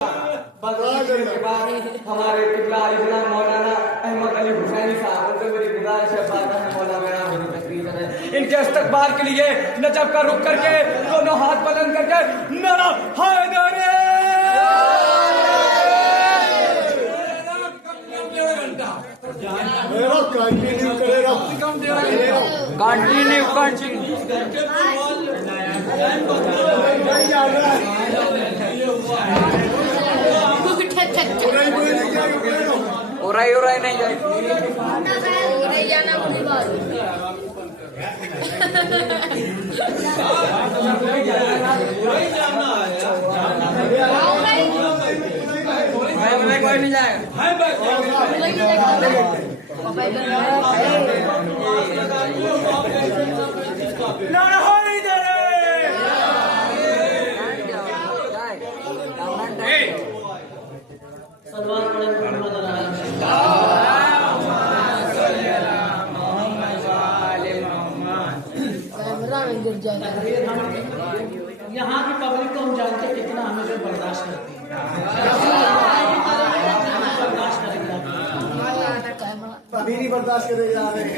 ہمارے قبلہ اجلال مولانا احمد علی حسینی صاحب ان سے میری گزارش ہے مولانا ان کے استقبال کے لیے نجف کا رخ کر کے دونوں ہاتھ بلند کر کے نعرہ حیدری ارائی نہیں جائے کوئی نہیں جائے یہاں کی پبلک تو ہم جانتے ہیں کتنا ہمیں جو برداشت کرتی ہے ابھی نہیں برداشت کرے جا رہے ہیں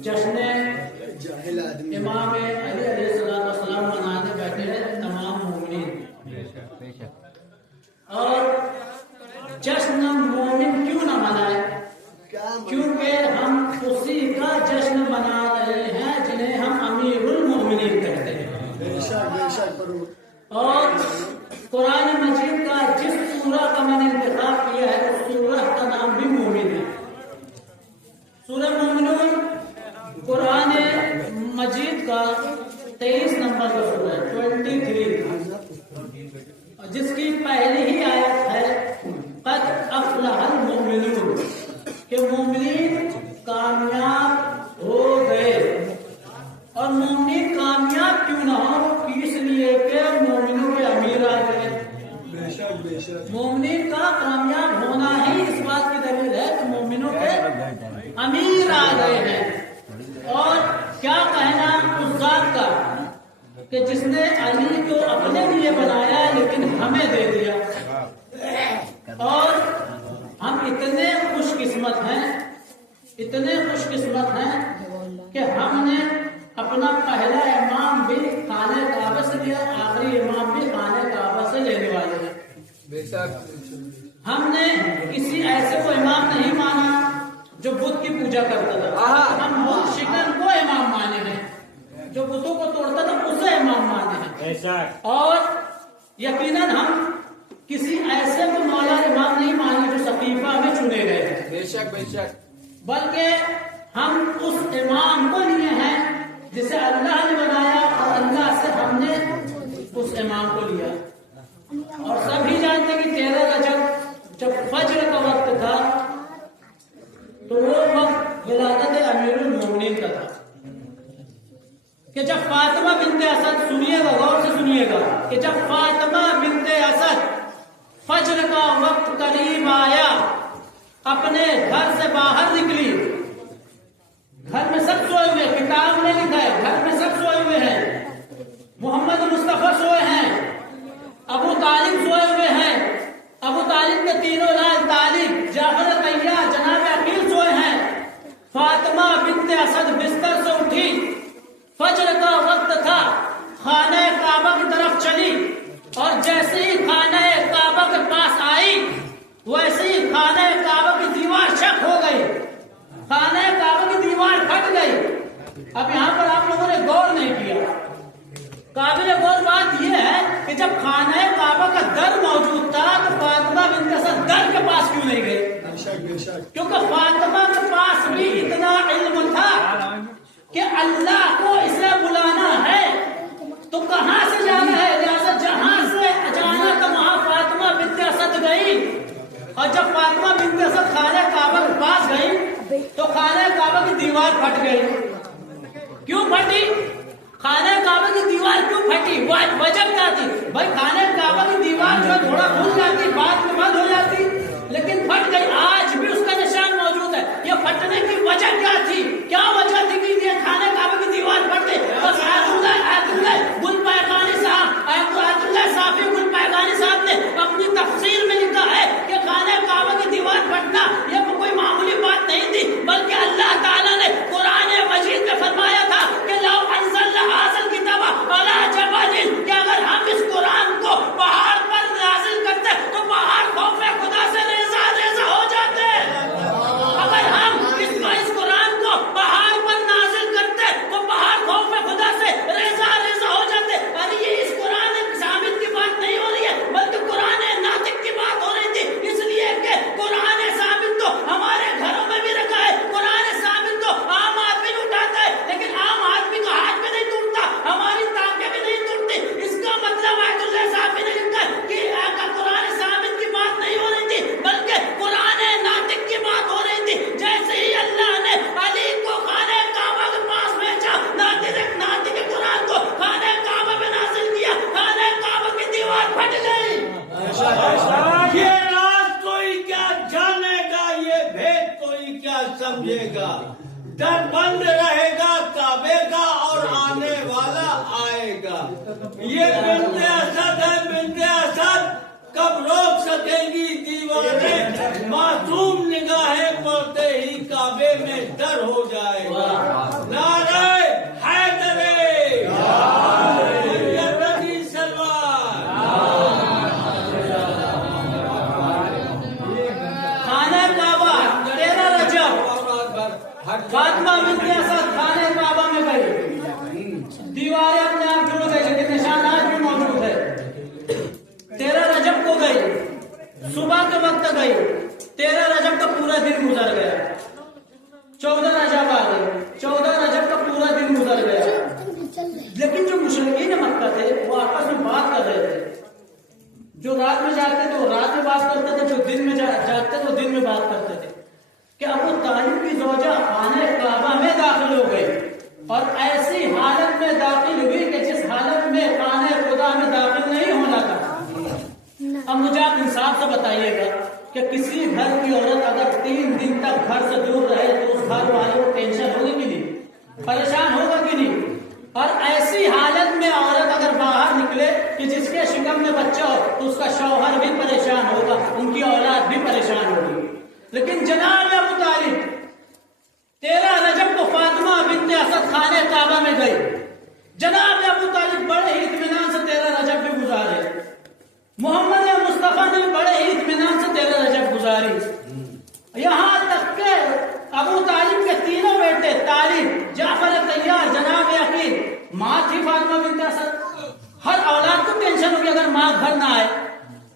جشن امام علی علیہ السلام منانے بیٹھے ہیں تمام مومنین اور جشن مومن کیوں نہ منائے کیونکہ ہم اسی کا جشن منا رہے ہیں جنہیں ہم امیر المومنین کہتے ہیں اور قرآن مجید کا جس سورہ کا میں نے انتخاب کیا ہے اس سورہ کا نام بھی مومن ہے سورہ مومنون قرآن مجید کا 23 نمبر کا سورہ ہے 23 جس کی پہلی ہی آیت ہے قد افلح المؤمنون کہ مومنین کامیاب ہو گئے اور مومنین کامیاب کیوں نہ ہو اس لیے کہ مومنوں کے امیر آ گئے مومنین کا کامیاب ہونا ہی اس بات کی دلیل ہے کہ مومنوں کے امیر آ گئے ہیں اور کیا کہنا اس ذات کا کہ جس نے علی کو اپنے لیے بنایا لیکن ہمیں دے دیا اور ہم اتنے خوش قسمت ہیں کہ ہم نے اپنا پہلا امام بھی کھانے کا ہم نے کسی ایسے کو امام نہیں مانا جو بت کی پوجا کرتا تھا. ہم بت شکن کو امام مانے ہیں, جو بتوں کو توڑتا تھا اسے امام مانے ہیں. اور یقیناً ہم کسی ایسے کو مولا امام نہیں مانے جو سقیفہ میں چنے گئے ہیں. بے شک بے شک. بلکہ ہم اس امام کو لیے ہیں جسے اللہ نے بنایا, اور اللہ سے ہم نے اس امام کو لیا. اور سب ہی جانتے ہیں کہ 13 رجب جب فجر کا وقت تھا تو وہ وقت ولادت امیر المومنین کا تھا, کہ جب فاطمہ بنت اسد, سنیے گا غور سے سنیے گا, کہ جب فاطمہ بنت اسد فجر کا وقت قریب آیا, اپنے گھر سے باہر نکلی, گھر میں سب سوئے ہوئے, کتاب نے لکھا ہے گھر میں سب سوئے ہوئے ہیں, محمد مصطفیٰ سوئے ہیں, ابو طالب سوئے ہوئے ہیں, ابو طالب کے تینوں لال طالب, جعفر طیار, جناب عقیل سوئے ہیں. فاطمہ بنت اسد بستر سے اٹھی, فجر کا وقت تھا, خانہ کعبہ کی طرف چلی, اور جیسے ہی خانہ کعبہ کے پاس آئی ویسے ہی خانہ کعبہ کی دیوار شق ہو گئی, خانہ کعبہ کی دیوار پھٹ گئی. اب یہاں پر آپ لوگوں نے غور نہیں کیا. قابل غور بات یہ ہے کہ جب خانہ کعبہ کا در موجود تھا تو فاطمہ بنت اسد در کے پاس کیوں نہیں گئے؟ کیونکہ فاطمہ کے پاس بھی اتنا علم تھا کہ اللہ کو اسے بلانا ہے تو کہاں سے جانا ہے, لہٰذا جہاں سے جانا تو وہاں فاطمہ بنت اسد گئی. اور جب فاطمہ بنت اسد خانہ کعبہ کے پاس گئی تو خانہ کعبہ کی دیوار پھٹ گئی. کیوں پھٹی؟ خانہ کعبہ کی دیوار کیوں پھٹی؟ وجہ کیا تھی؟ بھائی خانہ کعبہ کی دیوار جو تھوڑا کھل جاتی, بعد میں بند ہو جاتی, لیکن پھٹ گئی. آج بھی اس کا نشان موجود ہے. یہ پھٹنے کی وجہ کیا تھی؟ کیا وجہ تھی کہ یہ خانہ کعبہ کی دیوار پھٹ گئی؟ بس آیت اللہ گل پیغانی صاحب, آیت اللہ صافی گل پیغانی صاحب نے اپنی تفسیر میں لکھا ہے کہ خانہ کعبہ کی دیوار پھٹنا یہ کوئی معمولی بات نہیں تھی, بلکہ اللہ تعالیٰ نے قرآن مجید میں فرمایا تھا کہ لو انزلنا حاصل کتاب علی جبل, کہ اگر ہم اس قرآن کو پہاڑ پر نازل کرتے تو پہاڑ خوف خدا سے ریزہ ریزہ ہو جاتے. اگر ہم اس قرآن کو پہاڑ پر نازل کرتے تو پہاڑ خوف خدا سے ریزہ ریزہ ہو جاتے. ارے یہ اس قرآن ثابت کی بات نہیں ہو رہی ہے, بلکہ قرآن ناطق کی بات ہو رہی تھی. اس لیے کہ قرآن ثابت تو ہمارے گھروں میں بھی رکھا ہے, قرآن ثابت تو عام آدمی اٹھاتا ہے, لیکن عام آدمی کا ہاتھ میں نہیں ٹوٹتا, ہماری ٹانگیں بھی نہیں ٹوٹتی. اس کا مطلب آیت اللہ صاحب نے لکھا کہ قرآن ثابت کی بات نہیں ہو رہی تھی, بلکہ قرآن ناطق کی بات ہو رہی تھی. جیسے ہی اللہ نے علی کو خانہ کعبہ کے پاس بھیجا, ناطق قرآن کو خانہ کعبہ میں نازل کیا, خانہ کعبہ کی دیوار پھٹ گئی. یہ راز کوئی کیا جانے گا, یہ بھید کوئی کیا سمجھے گا. در بند رہے گا کعبے کا اور آنے والا آئے گا. یہ بنت اسد ہے, بنت اسد کب روک سکیں گی دیواریں؟ معصوم نگاہیں پڑتے ہی کعبے میں در ہو جائے گا. نعرہ حیدر, حیدر سلوان. خانہ کعبہ 13 رجب فاطمہ بنت اسد خانہ کعبہ میں گئی, دیواریں اپنے آپ جڑ گئی, لیکن نشان آج بھی موجود ہے. 13 رجب کو گئی, صبح کے وقت گئی, 13 رجب کا پورا دن گزر گیا. 14 رجب آ گئی, 14 رجب کا پورا دن گزر گیا. لیکن جو مشرکین مکہ تھے وہ آپس میں بات کر رہے تھے. جو رات میں جاگتے تھے وہ رات میں بات کرتے تھے, جو دن میں جاگتے تھے وہ دن میں بات کرتے تھے. کہ ابو طالب کی زوجہ خانہ کعبہ میں داخل ہو گئی, اور ایسی حالت میں داخل ہوئی کہ جس حالت میں خانہ خدا میں داخل نہیں ہونا تھا. اب مجھے آپ انصاف سے بتائیے گا کہ کسی گھر کی عورت اگر 3 دن تک گھر سے دور رہے تو اس گھر والے کو ٹینشن ہوگی کہ نہیں, پریشان ہوگا کہ نہیں. اور ایسی حالت میں عورت اگر باہر نکلے کہ جس کے شکم میں بچہ ہو تو اس کا شوہر بھی پریشان ہوگا, ان کی اولاد بھی پریشان ہوگی. لیکن جناب ابو طالب 13 رجب کو فاطمہ بنت اسد خانہ کعبہ میں گئی. جناب ابو طالب بڑے ہی اطمینان سے 13 رجب بھی گزارے. محمد مصطفیٰ نے بڑے فاطمہ بنت اسد، ہر اولاد کو ٹینشن ہوگی اگر ماں گھر نہ آئے.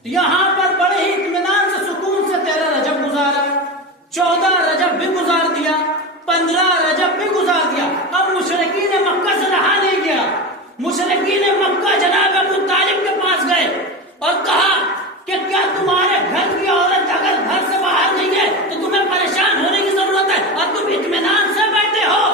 یہاں پر بڑے ہی اطمینان سے سکون سے 13 رجب گزارا، 14 رجب بھی گزار دیا، 15 رجب بھی گزار دیا. اب مشرکین مکہ سے رہا نہیں گیا. مشرکین مکہ جناب ابو طالب کے پاس گئے اور کہا کہ کیا تمہارے گھر کی عورت اگر گھر سے باہر نہیں ہے تو تمہیں پریشان ہونے کی ضرورت ہے اور تم اطمینان سے بیٹھے ہو.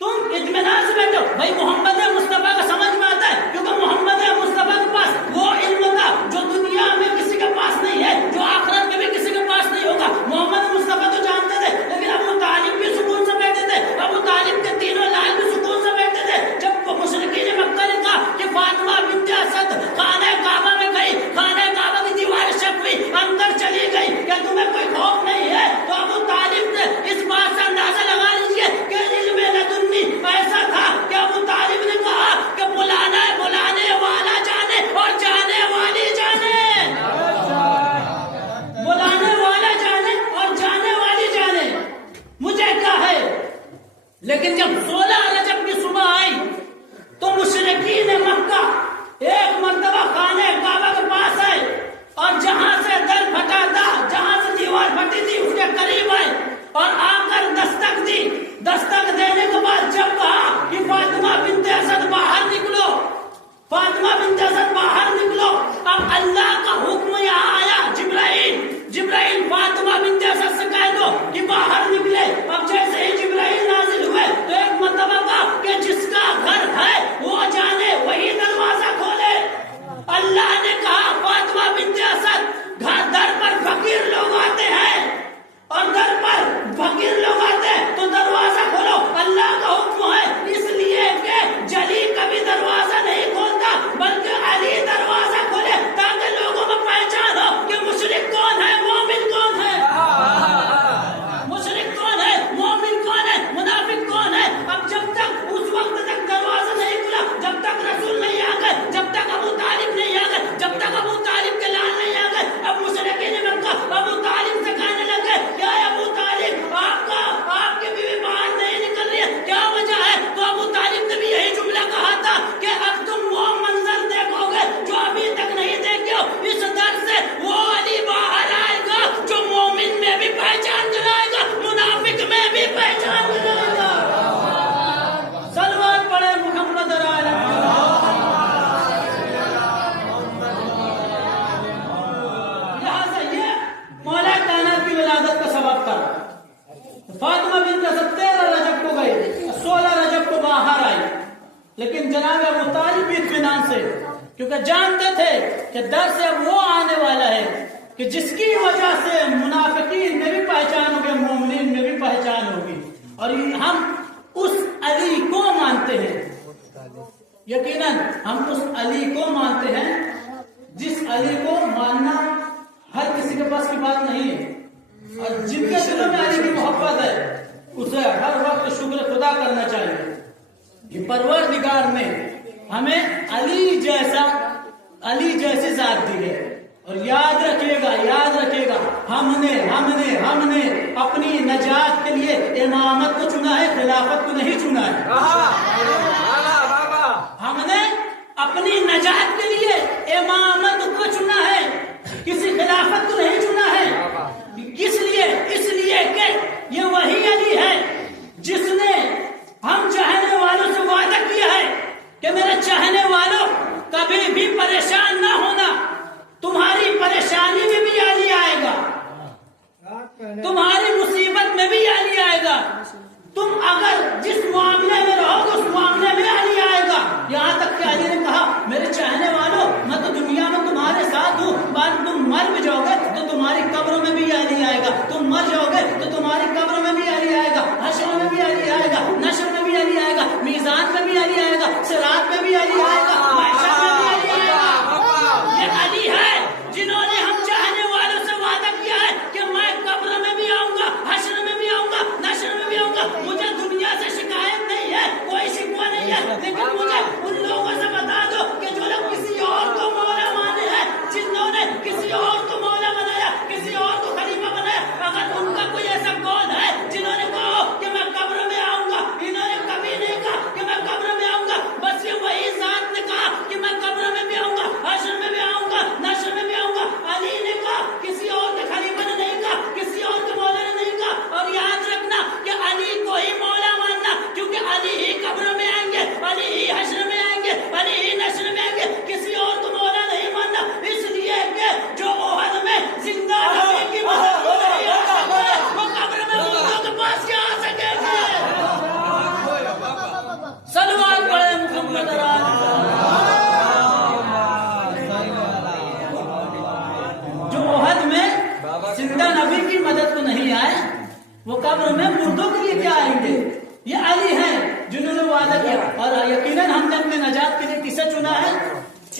تم اطمینان سے بیٹھے ہو. بھائی محمد مصطفیٰ کا سمجھ میں آتا ہے کیونکہ محمد مصطفیٰ کے پاس وہ علم تھا جو دنیا میں کسی کے پاس نہیں ہے، جو آخرت میں بھی کسی کے پاس نہیں ہوگا. محمد مصطفیٰ تو جانتے تھے، لیکن ابو طالب بھی سکون سے بیٹھے تھے. ابو طالب کے تینوں لال بھی سکون سے بیٹھے تھے. جب مشرکین مکہ نے کہا کہ فاطمہ بنت اسد خانہ کعبہ میں گئی، خانہ کعبہ کی دیوار شک ہوئی، اندر چلی گئی، کیا تمہیں کوئی خوف نہیں ہے؟ تو ابو طالب نے اس بات سے اندازہ لگا لیجیے کہ علم لدنی ایسا تھا کہ ابو طالب نے کہا کہ بلانا ہے بلانے والا جانے اور جانے والی جانے، بلانے والا جانے اور جانے والی جانے، مجھے کیا ہے. لیکن جب 16 رجب کی صبح آئی تو مشرکین مکہ ایک مرتبہ خانہ کعبہ کے پاس آئے اور جہاں سے در پھٹا تھا، جہاں سے دیوار پھٹی تھی اس کے قریب آئے اور آ کر دستک دی. دستک دینے کے بعد جب کہا کہ فاطمہ بنت اسد باہر نکلو، فاطمہ بنت اسد باہر نکلو، اب اللہ کا حکم یہاں آیا. جبرائیل فاطمہ بنت اسد سے کہہ دو کہ باہر نکلے. اب جیسے ہی جبرائیل نازل ہوئے تو ایک مرتبہ کہا کہ جس کا گھر ہے وہ جانے وہی دروازہ کھولے. اللہ نے کہا فاطمہ بنت اسد گھر در پر فقیر لوگ آتے ہیں اور در پر فقیر لوگ آتے ہیں تو دروازہ کھولو. اللہ کا حکم ہے اس لیے کہ جلی کبھی دروازہ نہیں کھولتا بلکہ علی دروازہ کھولے تاکہ لوگوں میں پہچان ہو کہ مشرک کون ہے، مومن کون ہے، مشرک کون ہے، مومن کون ہے، منافق کون ہے. اب جب تک اس وقت تک دروازہ نہیں کھلا، جب تک رسول نہیں آ گئے، جب تک ابو طالب نہیں آ گئے، جب تک ابو طالب کے لال نہیں آ گئے. اب مشرکین مکہ ابو طالب سے کہنے لگے کیا ابو طالب آپ کی بیوی باہر نہیں نکل رہی ہے، کیا وجہ ہے؟ تو ابو طالب نے بھی یہی جملہ کہا تھا کہ اب تم وہ منظر دیکھو گے جو ابھی تک نہیں دیکھے ہو. اس در سے وہ علی باہر آئے گا جو مومن میں بھی پہچان دلائے گا، منافق میں بھی پہچان دلائے گا. سلوات پڑھے محمد مولا کائنات کی ولادت کا سبب تھا. فاطمہ بنت اسد 13 رجب کو گئی، 16 رجب کو باہر آئی. لیکن جناب ابو طالب بھی اطمینان سے، کیونکہ جانتے تھے کہ در سے اب وہ آنے والا ہے کہ جس کی وجہ سے منافقین میں بھی پہچان ہوگی، مومنین میں بھی پہچان ہوگی. اور ہم اس علی کو مانتے ہیں، یقیناً ہم اس علی کو مانتے ہیں جس علی کو ماننا ہر کسی کے پاس کی بات نہیں ہے. اور جن کے دلوں میں علی کی محبت ہے اسے ہر وقت شکر خدا کرنا چاہیے. یہ پروردگار نے ہمیں علی جیسی ذات دی ہے. اور یاد رکھیے گا ہم نے اپنی نجات کے لیے امامت کو چنا ہے، خلافت کو نہیں چنا ہے. ہم نے اپنی نجات کے لیے امامت کو چنا ہے، کسی خلافت کو نہیں چنا ہے. کس لیے؟ اس لیے کہ یہ وہی علی ہے جس نے ہم چاہنے والوں سے وعدہ کیا ہے کہ میرے چاہنے والوں کبھی بھی پریشان نہ ہونا، تمہاری پریشانی میں بھی علی آئے گا، تمہاری مصیبت میں بھی علی آئے گا. تم اگر جس معاملے میں رہو گے اس معاملے میں علی آئے گا. یہاں تک کہ علی نے کہا میرے چاہنے والوں میں تو دنیا میں تمہارے ساتھ ہوں، بعد تم مر بھی جاؤ گے تو تمہاری قبروں میں بھی علی آئے گا، تم مر جاؤ گے تو تمہاری قبروں میں بھی علی آئے گا، حشر میں بھی علی آئے گا، نشر میں بھی علی آئے گا، میزان میں بھی علی آئے گا، صراط میں بھی علی آئے گا، محشر میں بھی علی آئے گا.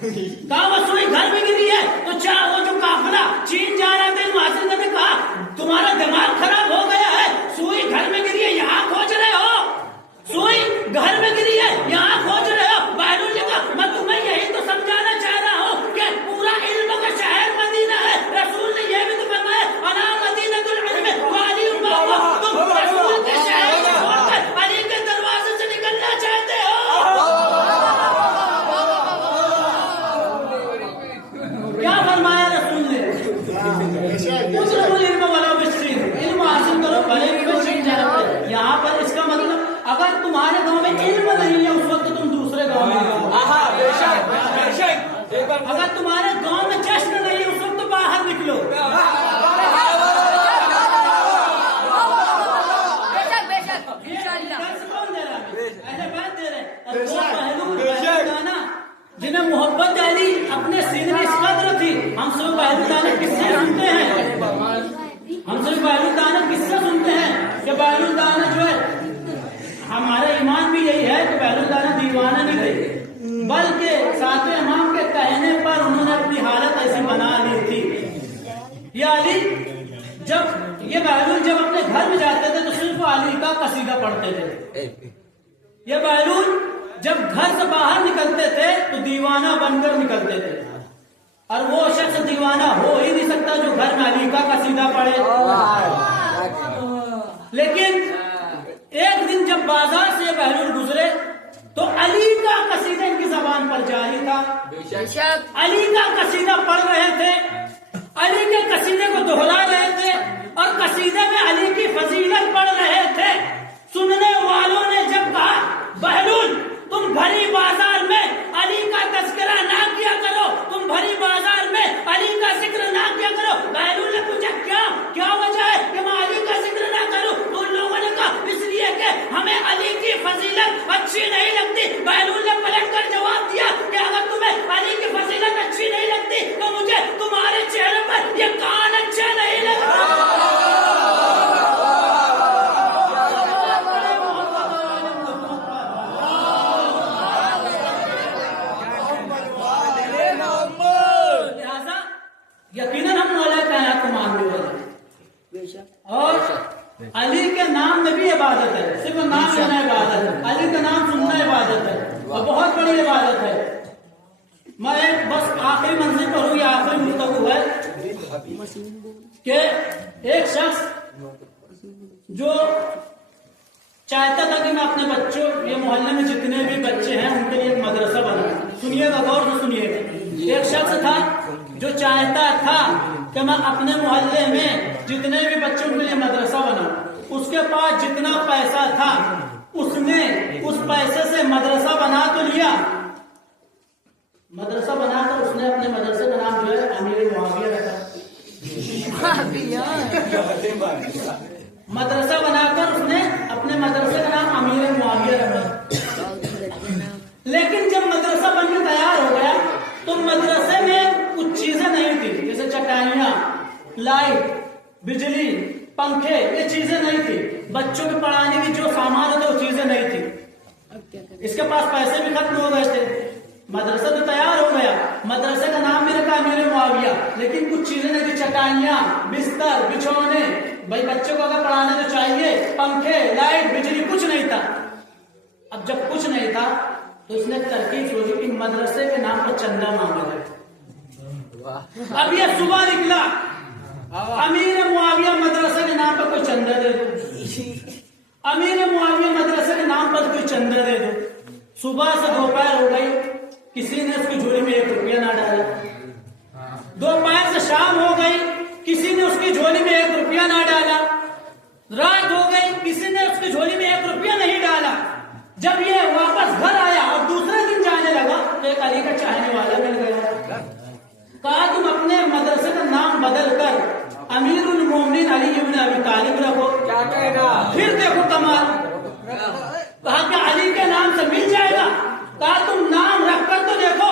کہا وہ سوئی گھر میں گری ہے. تو وہ جو قافلہ چین جا رہا تھا علم حاصل کرنے, کہا تمہارا دماغ خراب ہو گیا ہے, سوئی گھر میں گری ہے یہاں کھوج رہے ہو, سوئی گھر میں گری ہے یہاں کھوج رہے ہو. بہلول نے کہا میں تمہیں یہی تو سمجھانا چاہ رہا ہوں کہ پورا علم کا شہر مدینہ ہے. رسول نے یہ بھی تو فرمایا انا مدینۃ العلم وعلی الباب. تم رسول کے شہر کو چھوڑ کر علی کے دروازے سے نکلنا چاہتے ہو. کیا فرمایا رسول نے؟ اطلبوا العلم ولو بالصین, علم حاصل کرو بھلے بھی وہ چین جانا پڑے. یہاں پر اس کا مطلب اگر تمہارے گاؤں میں علم نہیں ہے اس وقت تم دوسرے گاؤں میں جاؤ. بے شک بے شک. ایک بار اگر تمہارے گاؤں میں جشن نہیں ہے اس وقت باہر نکلو. جنہیں محبت علی اپنے سینے میں اس قدر تھی. ہم سب بہلول دانا قصے سنتے ہیں, ہم سب بہلول دانا قصے سنتے ہیں کہ بہلول دانا جو ہے, ہمارا ایمان بھی یہی ہے کہ بہلول دانا دیوانہ نہیں تھے, بلکہ ساتویں امام کے کہنے پر انہوں نے اپنی حالت ایسی بنا لی تھی. یہ علی یہ بہلول جب اپنے گھر میں جاتے تھے تو صرف علی کا قصیدہ پڑھتے تھے. یہ بہلول جب گھر سے باہر نکلتے تھے تو دیوانہ بن کر نکلتے تھے, اور وہ شخص دیوانہ ہو ہی نہیں سکتا جو گھر میں علی کا قصیدہ پڑھے. لیکن ایک دن جب بازار سے بہلول گزرے تو علی کا قصیدہ ان کی زبان پر جاری تھا. علی کا قصیدہ پڑھ رہے تھے, علی کے قصیدے کو دہرا رہے تھے اور قصیدے میں علی کی فضیلت پڑھ رہے تھے. سننے والوں نے جب کہا بہلول تم بھری بازار میں علی کا تذکرہ نہ کیا کرو, تم بھری بازار میں علی کا ذکر نہ کیا کرو. بہلول نے پوچھا کیا وجہ ہے کہ میں علی کا ذکر نہ کروں؟ تو ان لوگوں نے کہا اس لیے کہ ہمیں علی کی فضیلت اچھی نہیں لگتی. بہلول نے پلٹ کر جواب دیا کہ اگر تمہیں علی کی فضیلت اچھی نہیں لگتی تو مجھے تمہارے چہرے پر یہ کان اچھا نہیں لگتا. یقیناً ہم مولا کائنات کو مان رہے ہیں, اور علی کے نام میں بھی عبادت ہے. صرف نام لینا عبادت ہے, علی کا نام سننا عبادت ہے, اور بہت بڑی عبادت ہے. میں بس آخری منزل پر ہوں, یہ آخری گفتگو ہے کہ ایک شخص جو چاہتا تھا کہ میں اپنے بچوں, یہ محلے میں جتنے بھی بچے ہیں ان کے لیے ایک مدرسہ بناؤں. سنیے گا, غور سے سنیے گا. ایک شخص تھا جو چاہتا تھا کہ میں اپنے محلے میں جتنے بھی بچوں کے لیے مدرسہ بناؤں. اس کے پاس جتنا پیسہ تھا اس نے اس پیسے سے مدرسہ بنا تو لیا. مدرسہ بنا کر اس نے اپنے مدرسے کا نام جو ہے امیر معاویہ رکھا. مدرسہ بنا کر اس نے اپنے مدرسے کا نام امیر معاویہ رکھا. لیکن جب مدرسہ بن کے تیار ہو گیا تو مدرسے میں کچھ چیزیں نہیں تھی, جیسے چٹائیاں, لائٹ, بجلی, پنکھے, یہ چیزیں نہیں تھی. بچوں کو پڑھانے کی جو سامان ہوتے وہ چیزیں نہیں تھی. اس کے پاس پیسے بھی ختم ہو گئے تھے. مدرسہ تو تیار ہو گیا, مدرسے کا نام بھی رکھا امیر معاویہ, لیکن کچھ چیزیں نہیں تھی. چٹائیاں, بستر, بچھونے, بھائی بچوں کو اگر پڑھانے تو چاہیے, پنکھے, لائٹ, بجلی, کچھ نہیں تھا. اب جب کچھ نہیں تھا تو اس نے ترکیب سوچی کہ مدرسے کے نام پر چندہ مانگا جائے. اب یہ صبح نکلا, امیر معاویہ مدرسے کے نام پر کوئی چندہ دے دو, امیر معاویہ مدرسے کے نام پر کوئی چندہ دے دو. صبح سے دوپہر ہو گئی, کسی نے اس کی جھولی میں 1 روپیہ نہ ڈالا. دوپہر سے شام ہو گئی, کسی نے اس کی جھولی میں 1 روپیہ نہ ڈالا. رات ہو گئی, کسی نے اس کی جھولی میں 1 روپیہ نہیں ڈالا. جب یہ واپس گھر آیا اور دوسرے دن جانے لگا تو ایک علی کا چاہنے والا مل گیا. کہا تم اپنے مدرسے کا نام بدل کر امیر المومنین علی ابن ابی طالب رکھو. کیا کہنا, پھر دیکھو کمال. کہا کہ علی کے نام سے مل جائے گا. کہا تم نام رکھ کر تو دیکھو.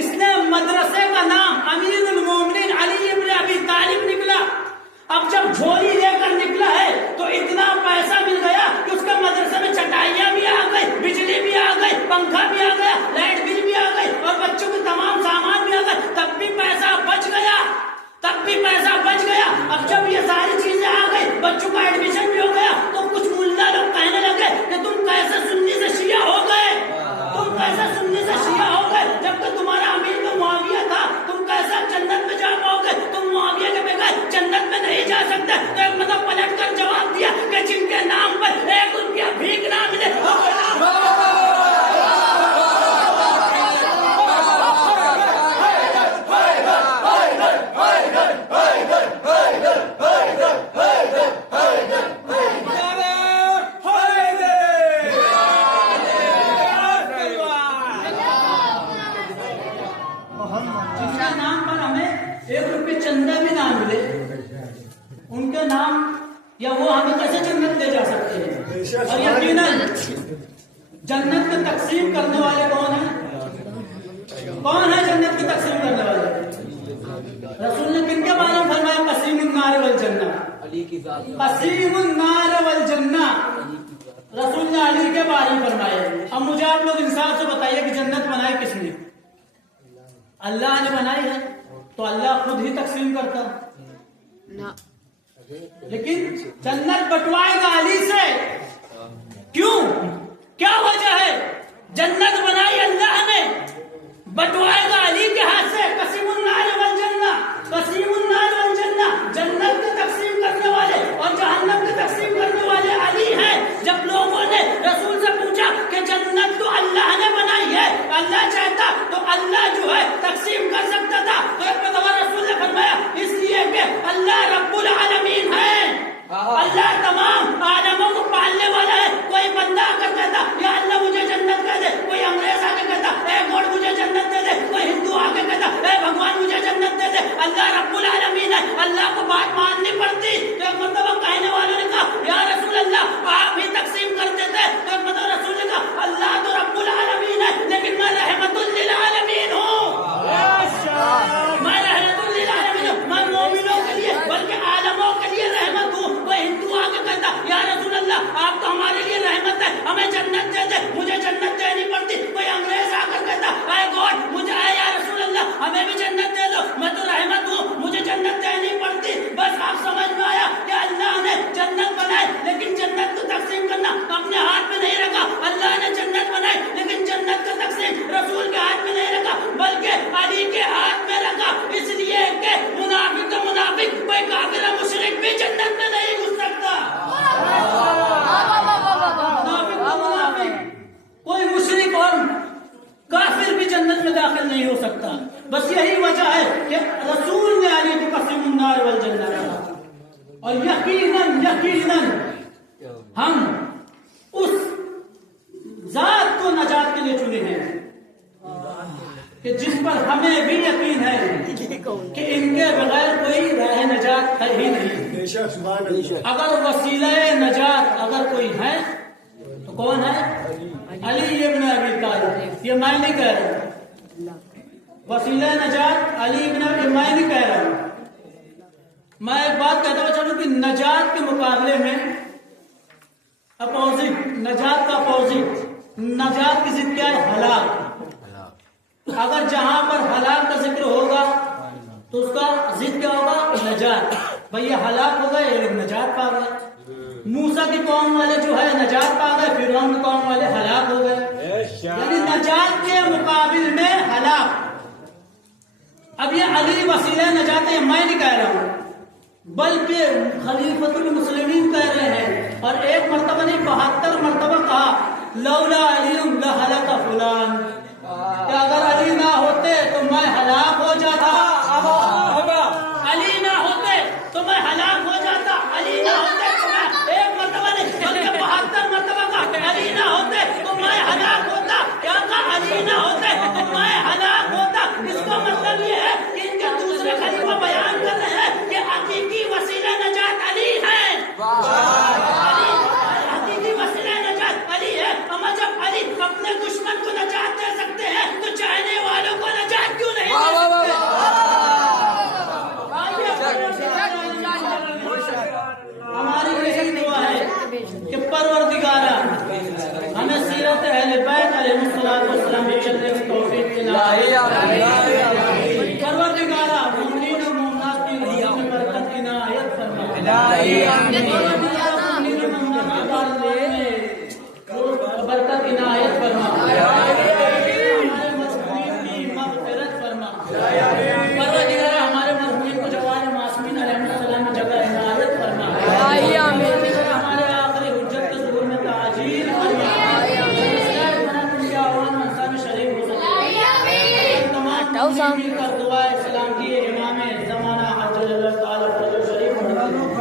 اس نے مدرسے کا نام امیر المومنین علی ابن ابی طالب نکلا. اب جب جھولی لے کر نکلا ہے تو اتنا پیسہ مل گیا کہ اس کے مدرسے میں چٹائیاں بھی آ گئی, بجلی بھی آ گئی, پنکھا بھی آ گیا, لائٹ بل بھی آ گئی, اور بچوں کی تمام چندہ بھی نہ ملے ان کے نام یا وہ ہمیں کیسے جنت لے جا سکتے ہیں؟ اور یقیناً جنت کی تقسیم کرنے والے کون ہیں؟ کون ہے جنت کی تقسیم کرنے والے؟ رسول نے کن کے بارے میں فرمایا قسیم النار والجنہ؟ قسیم النار والجنہ رسول نے علی کے بارے میں فرمایا. اب مجھے آپ لوگ انصاف سے بتائیے کہ جنت بنائی کس نے؟ اللہ نے بنائی ہے تو اللہ خود ہی تقسیم کرتا ہے. لیکن جنت بٹوائے گا علی سے. کیوں؟ کیا وجہ ہے؟ جنت بنائی اللہ نے، بٹوائے گا علی کے ہاتھ سے. قسیم النار والجنہ، قسیم النار والجنہ، جنت کی تقسیم کرنے والے اور جہنم کی تقسیم کرنے والے علی ہیں. جب لوگوں نے رسول سے پوچھا کہ جنت تو اللہ نے بنائی ہے، اللہ چاہتا تو اللہ جو ہے تقسیم کر سکتا تھا، تو ایک مرتبہ رسول نے فرمایا اس لیے کہ اللہ رب العالمین ہے، اللہ تمام عالموں کو پالنے والا ہے. کوئی بندہ کر کہتا یا اللہ مجھے جنت دے دے، کوئی انگریز آ کے کہتا اے گوڈ مجھے جنت دے دے، کوئی ہندو آ کے کہتا اے بھگوان مجھے جنت دے دے. اللہ رب العالمین ہے، اللہ کو بات ماننی پڑتی. تو ایک مرتبہ کہنے والوں نے کہا یا رسول اللہ آپ ہی تقسیم کر دیتے. تو ایک مرتبہ رسول نے کہا اللہ تو رب العالمین ہے لیکن میں رحمت للعالمین ہوں. میں رحمت للعالمین ہوں، میں مومنوں کے لیے بلکہ عالموں کے لیے رحمت ہوں. کوئی ہندو آ کے کہتا یا رسول اللہ آپ تو ہمارے لیے رحمت ہے، ہمیں جنت دے دے، مجھے جنت دینی پڑتی. کوئی انگریز آ کر کہتا اے گوڈ مجھے یا رسول اللہ ہمیں بھی جنت دے دو، میں تو رحمت ہوں، مجھے جنت دینی پڑتی. بس آپ سمجھ میں آیا کہ اللہ نے جنت بنائی لیکن جنت کو تقسیم کرنا اپنے ہاتھ میں نہیں رکھا. اللہ نے جنت بنائی لیکن جنت کا تقسیم رسول کے ہاتھ میں نہیں رکھا بلکہ علی کے ہاتھ میں رکھا. اس لیے کہ منافق کا منافق، کوئی کافر مشرک بھی جنت میں نہیں گھس سکتا. منافق کا منافق، کوئی مشرک اور کافر بھی جنت میں داخل نہیں ہو سکتا. بس یہی وجہ ہے کہ رسول نے علی کو قسم النار والجنہ کہا. اور یقیناً ہم اس ذات کو نجات کے لیے چنے ہیں کہ جس پر ہمیں بھی یقین ہے کہ ان کے بغیر کوئی راہ نجات ہے ہی نہیں. اگر وسیلہ نجات اگر کوئی ہے تو کون ہے؟ علی ابن ابی طالب. یہ میں نہیں کہہ رہا، وسیلہ نجات علی ابن ابی، میں نہیں کہہ رہا ہوں. میں ایک بات کہتا ہوں چلو کہ نجات کے مقابلے میں اپوزٹ، نجات کا اپوزٹ، نجات کی ضد کیا ہے؟ ہلاک. اگر جہاں پر ہلاک کا ذکر ہوگا تو اس کا ضد کیا ہوگا؟ نجات. بھئی یہ ہلاک ہو گئے، یہ لوگ نجات پا گئے. موسیٰ کی قوم والے جو ہے نجات پا گئے، فرعون کی قوم والے ہلاک ہو گئے. یعنی نجات کے مقابل میں ہلاک. اب یہ علی وسیلہ نجات ہے، میں نہیں کہہ رہا ہوں بلکہ خلیفۃ المسلمین کہہ رہے ہیں. اور ایک مرتبہ نہیں 72 مرتبہ کہا لولا علی لہلک فلان، کہ اگر علی نہ ہوتے تو میں ہلاک ہو جاتا. علی نہ ہوتے تو میں ہلاک ہو جاتا. علی نہ ہوتے تو میں، ایک مرتبہ نہیں بلکہ 72 مرتبہ کہا علی نہ ہوتے تو میں ہلاک ہوتا. کیا کہا؟ علی نہ ہوتے تو میں ہلاک ہوتا. اس کا مطلب یہ ہے کہ ان کے دوسرے خلیفہ بیان کر رہے ہیں کہ حقیقی وسیلہ نجات علی ہے. حقیقی وسیلہ نجات علی ہے. اما جب علی اپنے دشمن کو نجات دے سکتے ہیں تو چاہنے والوں کو نجات کیوں نہیں دے سکتے؟ ہماری یہی دعا ہے کہ پروردگارہ ہمیں سیرت اہل بیت علیہ السلام کے چلنے کی توفیق دے.